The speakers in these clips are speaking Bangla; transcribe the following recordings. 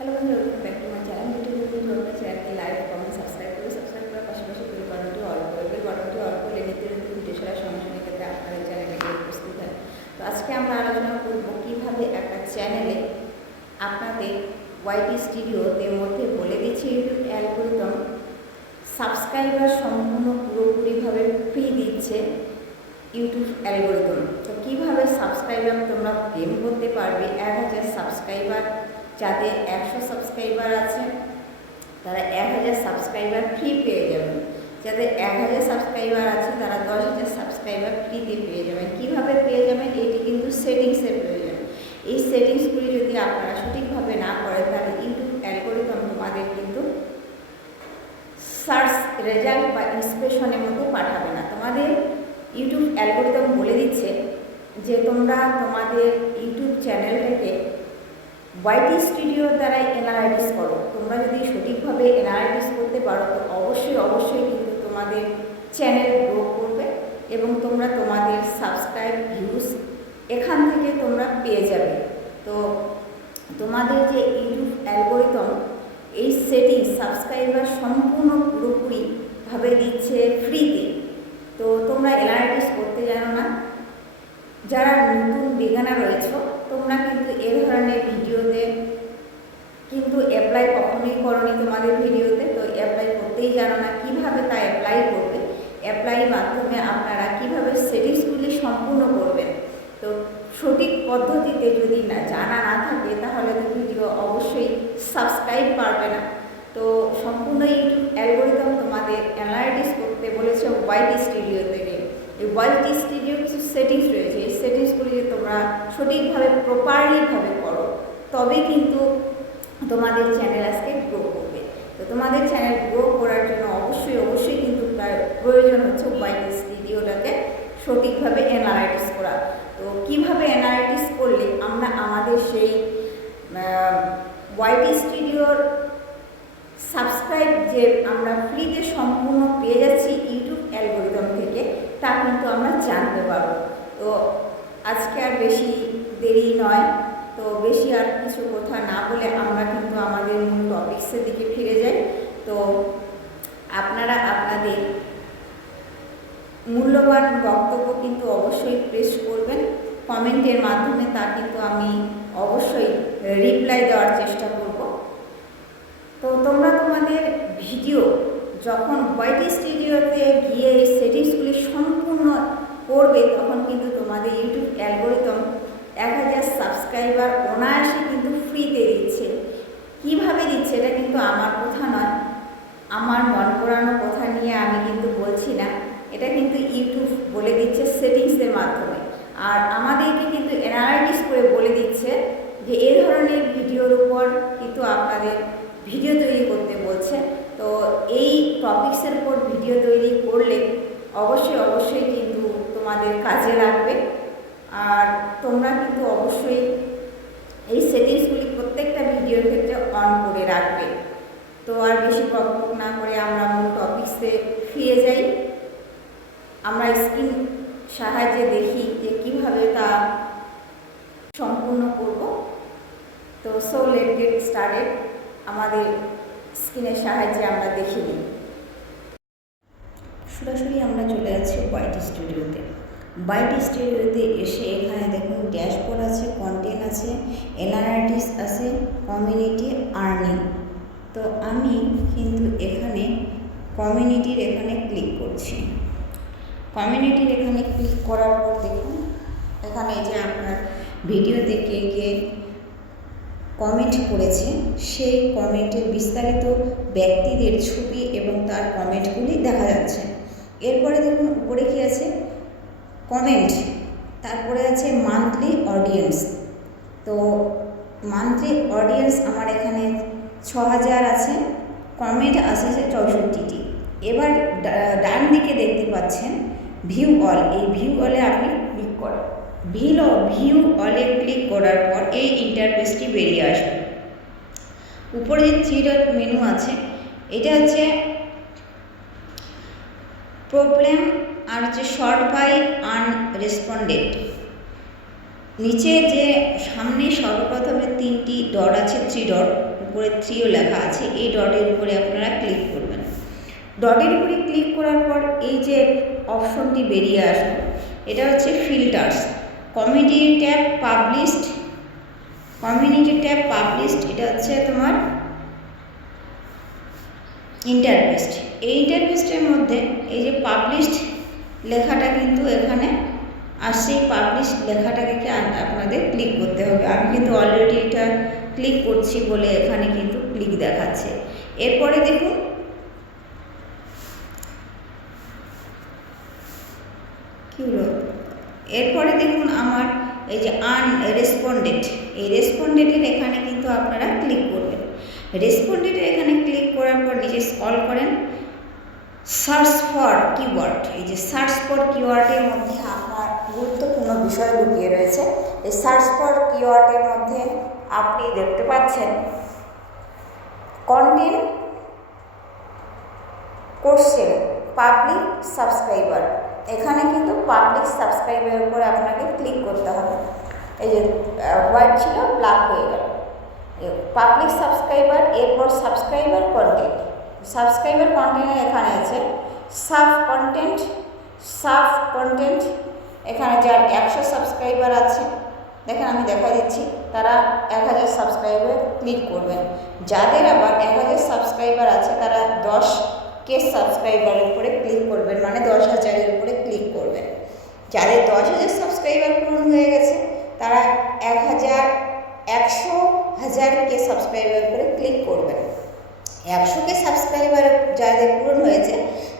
হ্যালো বন্ধু, welcome back to my channel. Video আপনার চ্যানেলকে লাইক কমেন্ট সাবস্ক্রাইব করার পাশাপাশি বেল বাটনটি অল করলে নিত্য নতুন ভিডিও ছাড়ার সঙ্গে সঙ্গে ক্ষেত্রে আপনার এই চ্যানেলে গিয়ে উপস্থিত হয়। তো আজকে আমরা আলোচনা করব কীভাবে একটা চ্যানেলে আপনাদের ওয়াইটি স্টুডিওতে মধ্যে বলে দিচ্ছে ইউটিউব অ্যালগরিদম সাবস্ক্রাইবার সম্পূর্ণ পুরোপুরিভাবে ফ্রি দিচ্ছে ইউটিউব অ্যালগরিদম। তো কীভাবে সাবস্ক্রাইবার তোমরা গেম করতে পারবে 1000 সাবস্ক্রাইবার, যাদের 100 সাবস্ক্রাইবার আছে তারা 1000 সাবস্ক্রাইবার ফ্রি পেয়ে যাবেন, যাদের 1000 সাবস্ক্রাইবার আছে তারা 10,000 সাবস্ক্রাইবার ফ্রিতে পেয়ে যাবেন। কীভাবে পেয়ে যাবেন? এটি কিন্তু সেটিংসের প্রয়োজন। এই সেটিংসগুলি যদি আপনারা সঠিকভাবে না করেন তাহলে ইউটিউব অ্যালগরিদম তোমাদের কিন্তু সার্চ রেজাল্ট বা ইন্সপিরেশনের মধ্যে পাঠাবে না। তোমাদের ইউটিউব অ্যালগরিদম বলে দিচ্ছে যে তোমরা তোমাদের ইউটিউব চ্যানেলটাকে ওয়াইটি স্টুডিওর দ্বারাই অ্যানালাইটিস করো। তোমরা যদি সঠিকভাবে অ্যানালাইটিস করতে পারো তো অবশ্যই কিন্তু তোমাদের চ্যানেল গ্রো করবে এবং তোমরা তোমাদের সাবস্ক্রাইব ভিউজ এখান থেকে তোমরা পেয়ে যাবে। তো তোমাদের যে ইউটিউব অ্যালগরিদম এই সেটিং সাবস্ক্রাইবার সম্পূর্ণ পুরোপুরিভাবে দিচ্ছে ফ্রিতে। তো তোমরা অ্যানালাইটিস করতে জানো না, যারা নতুন বিজ্ঞানা রয়েছে তোমরা কিন্তু এ ধরনের ভিডিওতে কিন্তু অ্যাপ্লাই কখনোই করনি তোমাদের ভিডিওতে। তো অ্যাপ্লাই করতেই জানো না, কীভাবে তা অ্যাপ্লাই করবে, অ্যাপ্লাইয়ের মাধ্যমে আপনারা কীভাবে সেটিংসগুলি সম্পূর্ণ করবেন। তো সঠিক পদ্ধতিতে যদি না জানা না থাকে তাহলে তো ভিডিও অবশ্যই সাবস্ক্রাইব পারবে না। তো সম্পূর্ণ ইউটিউব অ্যালগরিদম তোমাদের অ্যানালাইটিস করতে বলেছে ওয়াইটি স্টুডিও থেকে। এই ওয়াইটি স্টুডিও কিছু সেটিংস রয়েছে, এই সেটিংসগুলি যদি তোমরা সঠিকভাবে প্রপারলিভাবে করো তবে কিন্তু তোমাদের চ্যানেল আজকে গ্রো করবে। তো তোমাদের চ্যানেল গ্রো করার জন্য অবশ্যই কিন্তু প্রয়োজন হচ্ছে ওয়াইটি স্টুডিওটাকে সঠিকভাবে অ্যানালাইটিস করা। তো কীভাবে অ্যানালাইটিস করলে আমরা আমাদের সেই ওয়াইটি স্টুডিওর সাবস্ক্রাইব যে আমরা ফ্রিতে সম্পূর্ণ পেয়ে যাচ্ছি ইউটিউব অ্যালগরিদম থেকে তা কিন্তু আমরা জানতে পারবো। তো আজকে আর বেশি দেরি নয়, তো বেশি আর কিছু কথা না বলে আমরা কিন্তু আমাদের মূল টপিক্সের দিকে ফিরে যাই। তো আপনারা আপনাদের মূল্যবান বক্তব্য কিন্তু অবশ্যই প্রেস করবেন কমেন্টের মাধ্যমে, তা কিন্তু আমি অবশ্যই রিপ্লাই দেওয়ার চেষ্টা করব। তো তোমরা তোমাদের ভিডিও যখন ওয়াইটি স্টুডিওতে গিয়ে এই সেটিংসগুলি সম্পূর্ণ করবে তখন কিন্তু তোমাদের ইউটিউব অ্যালগরিদম 1000 সাবস্ক্রাইবার অনায়াসে কিন্তু ফ্রিতে দিচ্ছে। কীভাবে দিচ্ছে এটা কিন্তু আমার কথা নয়, আমার মন করানো কথা নিয়ে আমি কিন্তু বলছি না, এটা কিন্তু ইউটিউব বলে দিচ্ছে সেটিংসের মাধ্যমে। আর আমাদেরকে কিন্তু অ্যানালাইটিস করে বলে দিচ্ছে যে এই ধরনের ভিডিওর উপর কিন্তু আপনাদের ভিডিও তৈরি করতে বলছে। তো এই টপিক্সের উপর ভিডিও তৈরি করলে অবশ্যই কিন্তু তোমাদের কাজে লাগবে। আর তোমরা কিন্তু অবশ্যই এই সেটিংসগুলি প্রত্যেকটা ভিডিওর ক্ষেত্রে অন করে রাখবে। তো আর বেশি বকবক না করে আমরা মূল টপিক্সে ফিরে যাই। আমরা স্ক্রিন সাহায্যে দেখি যে কীভাবে তা সম্পূর্ণ করব। তো সো লেট গেট স্টার্টেড। আমাদের স্ক্রিনের সাহায্যে আমরা দেখে নিই। সরাসরি আমরা চলে যাচ্ছি ওয়াইটি স্টুডিওতে। ওয়াইটি স্টুডিওতে এসে এখানে দেখুন ড্যাশবোর্ড আছে, কন্টেন্ট আছে, অ্যানালাইটিস আছে, কমিউনিটি আর্নিং। তো আমি কিন্তু এখানে কমিউনিটির এখানে ক্লিক করছি। কমিউনিটির এখানে ক্লিক করার পর দেখুন এখানে যে আপনার ভিডিওতে কে কমেন্ট করেছে সেই কমেন্টের বিস্তারিত ব্যক্তিদের ছবি এবং তার কমেন্টগুলি দেখা যাচ্ছে। এরপরে দেখুন উপরে কি আছে, কমেন্ট, তারপরে আছে মান্থলি অডিয়েন্স। তো মান্থলি অডিয়েন্স আমার এখানে 6000 আছে, কমেন্ট আছে 64টি। এবার ডান দিকে দেখতে পাচ্ছেন ভিউ অল, এই ভিউ অলে আপনি ক্লিক করেন। ভিউ অলে ক্লিক করার পর এই ইন্টারফেসটি বেরিয়ে আসবে। উপরে যে 3 ডট মেনু আছে এটা হচ্ছে প্রবলেম আর হচ্ছে শর্ট বাই আনরেসপন্ডেড। নিচে যে সামনে সর্বপ্রথমে 3টি ডট আছে, 3 ডট, উপরে 3ও লেখা আছে, এই ডটের উপরে আপনারা ক্লিক করবেন। ডটের উপরে ক্লিক করার পর এই যে অপশনটি বেরিয়ে আসবে, এটা হচ্ছে filters, community tab published, community tab published, এটা হচ্ছে তোমার ইন্টারফেস। এই ইন্টারফেসের মধ্যে এই যে পাবলিশড লেখাটা কিন্তু এখানে আর সেই পাবলিশ লেখাটাকে আপনাদের ক্লিক করতে হবে। আমি কিন্তু অলরেডি এটা ক্লিক করছি বলে এখানে কিন্তু ক্লিক দেখাচ্ছে। এরপরে দেখুন কি হলো, এরপরে দেখুন আমার এই যে রেসপন্ডেন্ট, এই রেসপন্ডেন্টের এখানে কিন্তু আপনারা ক্লিক করবেন। রেসপন্ডেন্টের এখানে ক্লিক করার পর নিচে স্ক্রল করেন, সার্চ ফর কিওয়ার্ড, এই যে সার্চ ফর কিওয়ার্ডের মধ্যে আপনার গুরুত্বপূর্ণ বিষয় লুকিয়ে রয়েছে। এই সার্চ ফর কিওয়ার্ডের মধ্যে আপনি দেখতে পাচ্ছেন কন্টেন্ট কোশ্চেন পাবলিক সাবস্ক্রাইবার, এখানে কিন্তু পাবলিক সাবস্ক্রাইবারের উপরে আপনাকে ক্লিক করতে হবে। এই যে হোয়াইট ছিল ব্ল্যাক হয়ে গেল, পাবলিক সাবস্ক্রাইবার, এরপর সাবস্ক্রাইবার কন্টেন্ট, সাবস্ক্রাইবার কন্টেন্ট এখানে আছে সাব কন্টেন্ট, এখানে যার 100 সাবস্ক্রাইবার আছে, দেখেন আমি দেখা দিচ্ছি, তারা 1000 সাবস্ক্রাইবার ক্লিক করবেন। যাদের আবার 1000 সাবস্ক্রাইবার আছে তারা 10K সাবস্ক্রাইবারের উপরে ক্লিক করবেন, মানে 10,000-এর উপরে ক্লিক করবেন। যাদের 10,000 সাবস্ক্রাইবার পূরণ হয়ে গেছে তারা 100K সাবস্ক্রাইবারের উপরে ক্লিক করবেন। 100K সাবস্ক্রাইবার যাদের পূরণ হয়েছে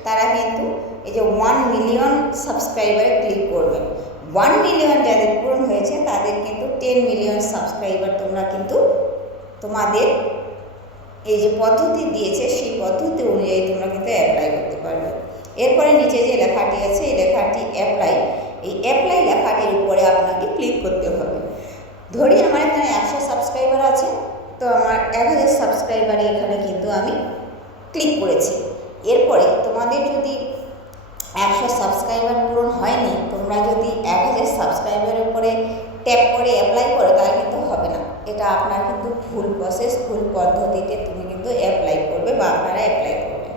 তারা কিন্তু এই যে 1 মিলিয়ন সাবস্ক্রাইবারে ক্লিক করবেন। 1 মিলিয়ন যাদের পূরণ হয়েছে তাদের কিন্তু 10 মিলিয়ন সাবস্ক্রাইবার তোমরা কিন্তু তোমাদের এই যে পদ্ধতি দিয়েছে সেই পদ্ধতি অনুযায়ী তোমরা কিন্তু অ্যাপ্লাই করতে পারবে। এরপরে নিচে যে লেখাটি আছে এই লেখাটি অ্যাপ্লাই, এই অ্যাপ্লাই লেখাটির উপরে আপনাকে ক্লিক করতে হবে। ধরি আমার এখানে 100 সাবস্ক্রাইবার আছে, তো আমার 1000 সাবস্ক্রাইবারে এখানে কিন্তু আমি ক্লিক করেছি। এরপরে তোমাদের যদি 100 সাবস্ক্রাইবার পূরণ হয়নি, তোমরা যদি 1000 সাবস্ক্রাইবারের উপরে ট্যাপ করে অ্যাপ্লাই করো তাহলে কিন্তু হবে না। এটা আপনার কিন্তু ভুল প্রসেস, ভুল পদ্ধতিতে তুমি কিন্তু অ্যাপ্লাই করবে বা আপনারা অ্যাপ্লাই করবেন।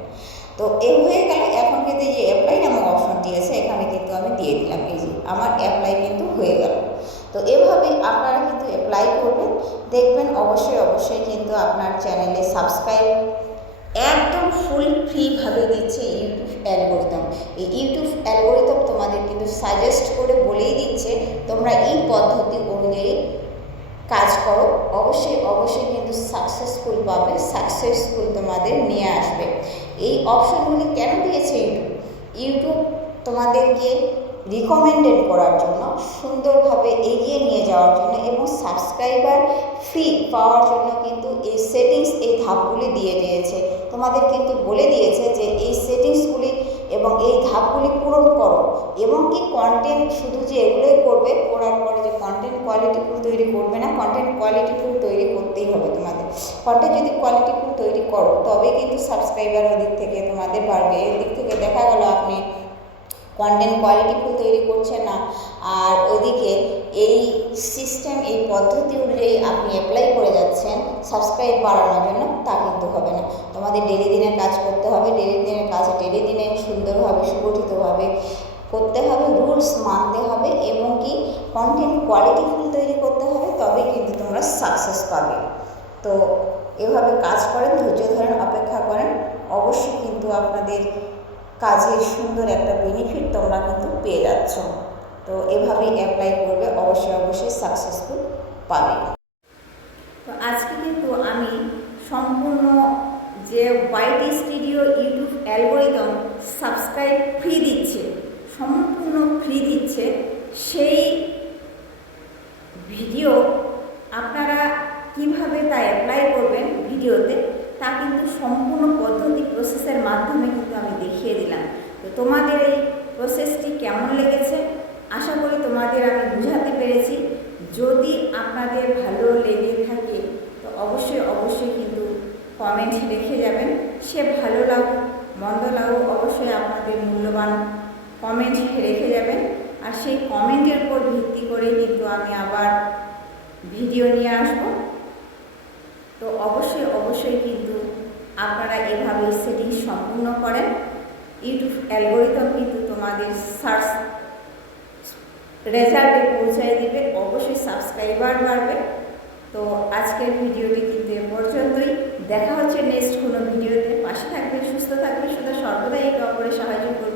তো এই হয়ে গেল। এখন কিন্তু এই যে অ্যাপ্লাই নামক অপশনটি আছে এখানে কিন্তু আমি দিয়ে দিলাম, এই যে আমার অ্যাপ্লাই কিন্তু হয়ে গেল। তো এভাবে আপনারা কিন্তু অ্যাপ্লাই করবেন, দেখবেন অবশ্যই কিন্তু আপনার চ্যানেলে সাবস্ক্রাইব একদম ফুল ফ্রিভাবে দিচ্ছে ইউটিউব অ্যালগরিদম। এই ইউটিউব অ্যালগরিদম তোমাদের কিন্তু সাজেস্ট করে বলেই দিচ্ছে তোমরা এই পদ্ধতি অনুযায়ী কাজ করো, অবশ্যই কিন্তু সাকসেসফুল পাবে, সাকসেসফুল তোমাদের নিয়ে আসবে। এই অপশনগুলি কেন দিয়েছে ইউটিউব তোমাদেরকে রিকমেন্ডেড করার জন্য, সুন্দরভাবে এগিয়ে নিয়ে যাওয়ার জন্য এবং সাবস্ক্রাইবার ফ্রি পাওয়ার জন্য কিন্তু এই সেটিংস, এই ধাপগুলি দিয়ে দিয়েছে। তোমাদের কিন্তু বলে দিয়েছে যে এই সেটিংসগুলি এবং এই ধাপগুলি পূরণ করো এবং কি কন্টেন্ট শুধু যে এগুলোই করবে, করার পরে যে কন্টেন্ট কোয়ালিটিফুল তৈরি করবে না, কন্টেন্ট কোয়ালিটিফুল তৈরি করতেই হবে তোমাদের। কন্টেন্ট যদি কোয়ালিটিফুল তৈরি করো তবে কিন্তু সাবস্ক্রাইবার ওদিক থেকে তোমাদের বাড়বে। এদিক থেকে দেখা গেল আপনি কন্টেন্ট কোয়ালিটিফুল তৈরি করছেন না আর ওইদিকে এই সিস্টেম, এই পদ্ধতি অনুযায়ী আপনি অ্যাপ্লাই করে যাচ্ছেন সাবস্ক্রাইব বাড়ানোর জন্য, তা কিন্তু হবে না। তোমাদের ডেলি দিনের কাজ করতে হবে, ডেলি দিনের কাজ ডেলি দিনে সুন্দরভাবে সুগঠিতভাবে করতে হবে, রুলস মানতে হবে এবং কি কন্টেন্ট কোয়ালিটিফুল তৈরি করতে হবে, তবেই কিন্তু তোমরা সাকসেস পাবে। তো এভাবে কাজ করেন, ধৈর্য ধরেন, অপেক্ষা করেন, অবশ্যই কিন্তু আপনাদের কাজের সুন্দর একটা বেনিফিট তোমরা কিন্তু পেয়ে যাচ্ছ। তো এভাবেই অ্যাপ্লাই করবে, অবশ্যই সাকসেসফুল পাবে। তো আজকে কিন্তু আমি সম্পূর্ণ যে YT studio YouTube algorithm subscribe free দিচ্ছে, সম্পূর্ণ ফ্রি দিচ্ছে, সেই ভিডিও আপনারা কিভাবে তা অ্যাপ্লাই করবেন ভিডিওতে তা কিন্তু সম্পূর্ণ পদ্ধতি প্রসেসের মাধ্যমে কিন্তু আমি দেখিয়ে দিলাম। তো তোমাদের এই প্রসেসটি কেমন লেগেছে আশা করি তোমাদের আমি বুঝাতে পেরেছি। যদি আপনাদের ভালো লেগে থাকে তো অবশ্যই কিন্তু কমেন্ট রেখে যাবেন। সে ভালো লাগুক মন্দ লাগুক অবশ্যই আপনাদের মূল্যবান কমেন্ট রেখে যাবেন। আর সেই কমেন্টের উপর ভিত্তি করে কিন্তু আমি আবার ভিডিও নিয়ে আসব। তো অবশ্যই কিন্তু আপনারা এভাবে সেটিং সম্পূর্ণ করেন। ইউটিউব অ্যালগরিদম কিন্তু তোমাদের সার্চ রেজাল্টে পৌঁছায় দিবে, অবশ্যই সাবস্ক্রাইবার বাড়বে। তো আজকের ভিডিওটি কিন্তু এ পর্যন্তই। দেখা হচ্ছে নেক্সট কোনো ভিডিওতে। পাশে থাকবে, সুস্থ থাকবে, সদা সর্বদাই একে অপরের সাহায্য করবে।